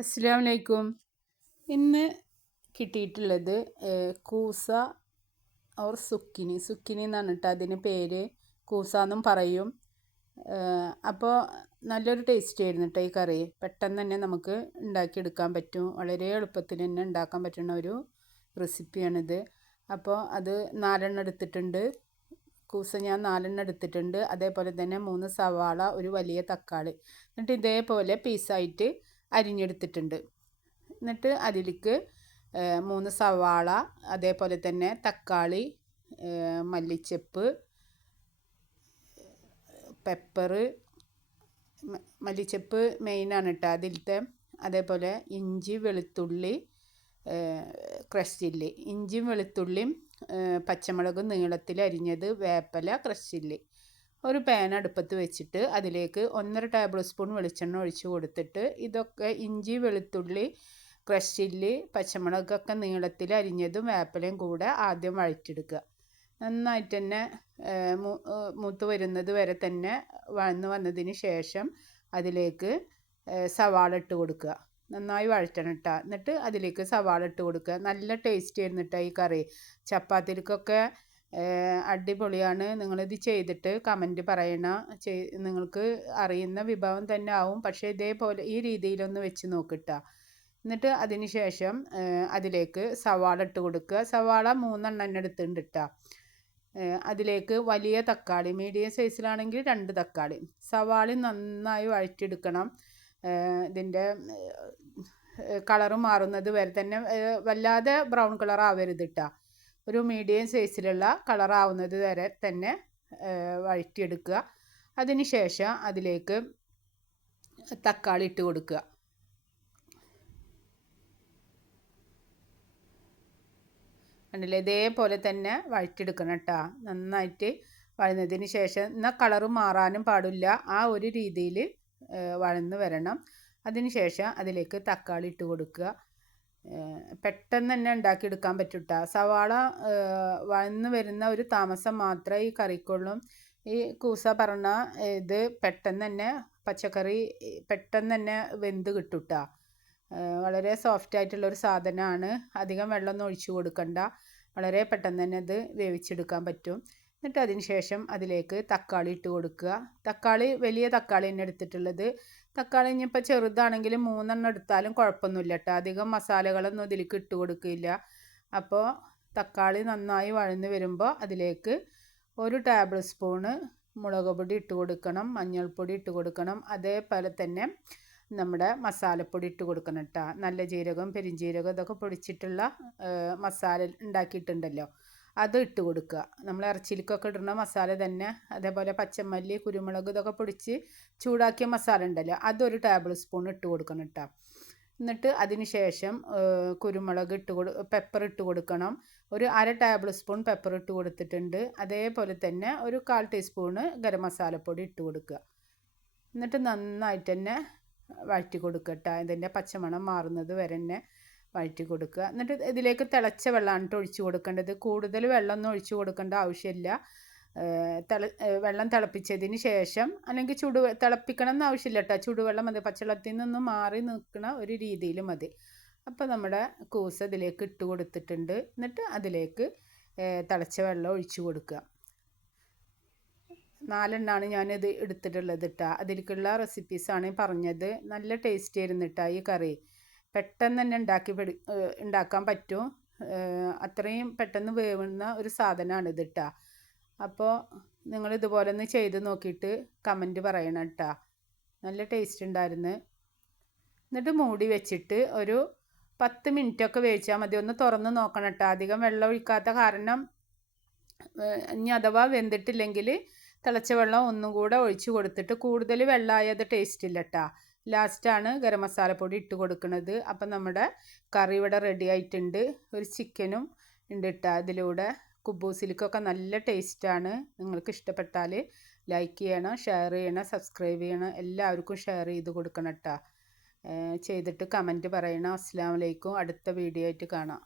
അസ്സലാമു അലൈക്കും. ഇന്ന് കിട്ടിയിട്ടുള്ളത് കൂസ ഓർ സുക്കിനി എന്നാണ് കേട്ടോ അതിന് പേര്. കൂസ എന്നും പറയും. അപ്പോൾ നല്ലൊരു ടേസ്റ്റ് ആയിരുന്നു കേട്ടോ ഈ കറി. പെട്ടെന്ന് തന്നെ നമുക്ക് ഉണ്ടാക്കിയെടുക്കാൻ പറ്റും. വളരെ എളുപ്പത്തിൽ തന്നെ ഉണ്ടാക്കാൻ പറ്റുന്ന ഒരു റെസിപ്പിയാണിത്. അപ്പോൾ അത് 4 എടുത്തിട്ടുണ്ട്. കൂസ ഞാൻ 4 എടുത്തിട്ടുണ്ട്. അതേപോലെ തന്നെ 3 സവാള, ഒരു വലിയ തക്കാളി. എന്നിട്ട് ഇതേപോലെ പീസായിട്ട് അരിഞ്ഞെടുത്തിട്ടുണ്ട്. എന്നിട്ട് അതിലേക്ക് 3 സവാള, അതേപോലെ തന്നെ തക്കാളി, മല്ലിച്ചപ്പ്, പെപ്പറ്, മല്ലിച്ചപ്പ് മെയിനാണ് കേട്ടോ അതിലത്തെ. അതേപോലെ ഇഞ്ചി, വെളുത്തുള്ളി, ക്രഷ് ചില്ലി, ഇഞ്ചിയും വെളുത്തുള്ളിയും പച്ചമുളകും നീളത്തിൽ അരിഞ്ഞത്, വേപ്പില, ക്രഷ് ചില്ലി. ഒരു പാൻ അടുപ്പത്ത് വെച്ചിട്ട് അതിലേക്ക് 1.5 ടേബിൾ സ്പൂൺ വെളിച്ചെണ്ണ ഒഴിച്ച് കൊടുത്തിട്ട് ഇതൊക്കെ ഇഞ്ചി, വെളുത്തുള്ളി, ക്രഷ് ചില്ലി, പച്ചമുളകൊക്കെ നീളത്തിൽ അരിഞ്ഞതും വേപ്പിലയും കൂടെ ആദ്യം വഴറ്റിയെടുക്കുക. നന്നായിട്ട് തന്നെ മൂത്ത് വരുന്നത് വരെ തന്നെ വന്നതിന് ശേഷം അതിലേക്ക് സവാള ഇട്ട് കൊടുക്കുക. നന്നായി വഴറ്റണം കേട്ടോ. എന്നിട്ട് അതിലേക്ക് സവാള ഇട്ട് കൊടുക്കുക. നല്ല ടേസ്റ്റ് ആയിരുന്നു കേട്ടോ ഈ കറി. ചപ്പാത്തിക്കൊക്കെ അടിപൊളിയാണ്. നിങ്ങളിത് ചെയ്തിട്ട് കമൻറ്റ് പറയണം. നിങ്ങൾക്ക് അറിയുന്ന വിഭവം തന്നെ ആവും, പക്ഷേ ഇതേപോലെ ഈ രീതിയിലൊന്ന് വെച്ച് നോക്കിട്ടാ. എന്നിട്ട് അതിന് ശേഷം അതിലേക്ക് സവാള ഇട്ട് കൊടുക്കുക. സവാള 3 എണ്ണം എടുത്തിട്ടുണ്ട് കേട്ടോ. അതിലേക്ക് വലിയ തക്കാളി, മീഡിയം സൈസിലാണെങ്കിൽ 2 തക്കാളി. സവാള നന്നായി വഴറ്റിയെടുക്കണം. ഇതിൻ്റെ കളറ് മാറുന്നത് വരെ തന്നെ, വല്ലാതെ ബ്രൗൺ കളർ ആവരുത് കേട്ടോ. ഒരു മീഡിയം സൈസിലുള്ള കളറാവുന്നത് വരെ തന്നെ വഴറ്റിയെടുക്കുക. അതിന് ശേഷം അതിലേക്ക് തക്കാളി ഇട്ട് കൊടുക്കുക. കണ്ടില്ലേ, ഇതേപോലെ തന്നെ വഴറ്റിയെടുക്കണം കേട്ടോ. നന്നായിട്ട് വഴന്നതിന് ശേഷം, എന്നാൽ കളറ് മാറാനും പാടില്ല, ആ ഒരു രീതിയിൽ വഴന്ന് വരണം. അതിന് ശേഷം അതിലേക്ക് തക്കാളി ഇട്ട് കൊടുക്കുക. പെട്ടെന്ന് തന്നെ ഉണ്ടാക്കിയെടുക്കാൻ പറ്റും കേട്ടോ. സവാള വഴന്ന് വരുന്ന ഒരു താമസം മാത്രമേ ഈ കറിക്കുള്ളൂ. ഈ കൂസ പറഞ്ഞ ഇത് പെട്ടെന്ന് തന്നെ പച്ചക്കറി പെട്ടെന്ന് തന്നെ വെന്ത് കിട്ടും കേട്ടോ. വളരെ സോഫ്റ്റ് ആയിട്ടുള്ളൊരു സാധനമാണ്. അധികം വെള്ളമൊന്നും ഒഴിച്ചു കൊടുക്കണ്ട. വളരെ പെട്ടെന്ന് തന്നെ ഇത് വേവിച്ചെടുക്കാൻ പറ്റും. എന്നിട്ട് അതിന് ശേഷം അതിലേക്ക് തക്കാളി ഇട്ട് കൊടുക്കുക. തക്കാളി വലിയ തക്കാളി തന്നെ എടുത്തിട്ടുള്ളത്. തക്കാളി ഇനിയിപ്പോൾ ചെറുതാണെങ്കിൽ 3 എണ്ണം എടുത്താലും കുഴപ്പമൊന്നുമില്ല കേട്ടോ. അധികം മസാലകളൊന്നും ഇതിലേക്ക് ഇട്ട് കൊടുക്കില്ല. അപ്പോൾ തക്കാളി നന്നായി വഴന്ന് വരുമ്പോൾ അതിലേക്ക് 1 ടേബിൾ സ്പൂണ് മുളക് പൊടി ഇട്ട് കൊടുക്കണം, മഞ്ഞൾപ്പൊടി ഇട്ട് കൊടുക്കണം. അതേപോലെ തന്നെ നമ്മുടെ മസാലപ്പൊടി ഇട്ട് കൊടുക്കണം കേട്ടോ. നല്ല ജീരകം, പെരിഞ്ജീരകം ഇതൊക്കെ പൊടിച്ചിട്ടുള്ള മസാല ഉണ്ടാക്കിയിട്ടുണ്ടല്ലോ, അത് ഇട്ട് കൊടുക്കുക. നമ്മൾ ഇറച്ചിയിലേക്കൊക്കെ ഇടുന്ന മസാല തന്നെ. അതേപോലെ പച്ചമല്ലി, കുരുമുളക് ഇതൊക്കെ പൊടിച്ച് ചൂടാക്കിയ മസാല ഉണ്ടല്ലോ, അതൊരു ടേബിൾ സ്പൂൺ ഇട്ട് കൊടുക്കണം കേട്ടോ. എന്നിട്ട് അതിന് ശേഷം കുരുമുളക് പെപ്പർ ഇട്ട് കൊടുക്കണം. ഒരു 1/2 ടേബിൾ സ്പൂൺ പെപ്പർ ഇട്ട് കൊടുത്തിട്ടുണ്ട്. അതേപോലെ തന്നെ ഒരു 1/4 ടീസ്പൂണ് ഗരം മസാലപ്പൊടി ഇട്ട് കൊടുക്കുക. എന്നിട്ട് നന്നായിട്ട് തന്നെ വഴറ്റി കൊടുക്കുക കേട്ടോ. ഇതിൻ്റെ പച്ചമണം മാറുന്നത് വരെ തന്നെ വഴറ്റി കൊടുക്കുക. എന്നിട്ട് ഇതിലേക്ക് തിളച്ച വെള്ളമാണ് ഒഴിച്ച് കൊടുക്കേണ്ടത്. കൂടുതൽ വെള്ളമൊന്നും ഒഴിച്ച് കൊടുക്കേണ്ട ആവശ്യമില്ല. വെള്ളം തിളപ്പിച്ചതിന് ശേഷം, അല്ലെങ്കിൽ തിളപ്പിക്കണം എന്ന് ആവശ്യമില്ല കേട്ടോ. ചൂടുവെള്ളം മതി, പച്ചവെള്ളത്തിൽ നിന്നും മാറി നിൽക്കുന്ന ഒരു രീതിയിൽ മതി. അപ്പോൾ നമ്മുടെ കൂസ ഇതിലേക്ക് ഇട്ട് കൊടുത്തിട്ടുണ്ട്. എന്നിട്ട് അതിലേക്ക് തിളച്ച വെള്ളം ഒഴിച്ച് കൊടുക്കുക. 4 എണ്ണമാണ് ഞാനിത് എടുത്തിട്ടുള്ളത് കേട്ടോ. അതിലേക്കുള്ള റെസിപ്പീസാണ് പറഞ്ഞത്. നല്ല ടേസ്റ്റ് ആയിരുന്നു കേട്ടോ ഈ കറി. പെട്ടെന്ന് തന്നെ ഉണ്ടാക്കാൻ പറ്റും. അത്രയും പെട്ടെന്ന് വേവുന്ന ഒരു സാധനമാണ് ഇത് കേട്ടോ. അപ്പോൾ നിങ്ങൾ ഇതുപോലെ ഒന്ന് ചെയ്ത് നോക്കിയിട്ട് കമൻറ്റ് പറയണം കേട്ടോ. നല്ല ടേസ്റ്റ് ഉണ്ടായിരുന്നു. എന്നിട്ട് മൂടി വെച്ചിട്ട് ഒരു 10 മിനിറ്റൊക്കെ വേവിച്ചാൽ മതി. ഒന്ന് തുറന്ന് നോക്കണം കേട്ടോ. അധികം വെള്ളം ഒഴിക്കാത്ത കാരണം ഇനി അഥവാ വെന്തിട്ടില്ലെങ്കിൽ തിളച്ച വെള്ളം ഒന്നും കൂടെ ഒഴിച്ച് കൊടുത്തിട്ട്, കൂടുതൽ വെള്ളമായത് ടേസ്റ്റ് ഇല്ല കേട്ടോ. ലാസ്റ്റാണ് ഗരം മസാലപ്പൊടി ഇട്ട് കൊടുക്കുന്നത്. അപ്പം നമ്മുടെ കറി ഇവിടെ റെഡി ആയിട്ടുണ്ട്. ഒരു ചിക്കനും ഉണ്ട് കേട്ടോ അതിലൂടെ. കുബൂസിലേക്കൊക്കെ നല്ല ടേസ്റ്റാണ്. നിങ്ങൾക്ക് ഇഷ്ടപ്പെട്ടാൽ ലൈക്ക് ചെയ്യണം, ഷെയർ ചെയ്യണം, സബ്സ്ക്രൈബ് ചെയ്യണം. എല്ലാവർക്കും ഷെയർ ചെയ്ത് കൊടുക്കണം കേട്ടോ. ചെയ്തിട്ട് കമൻറ്റ് പറയണം. അസ്സലാമു അലൈക്കും. അടുത്ത വീഡിയോ ആയിട്ട് കാണാം.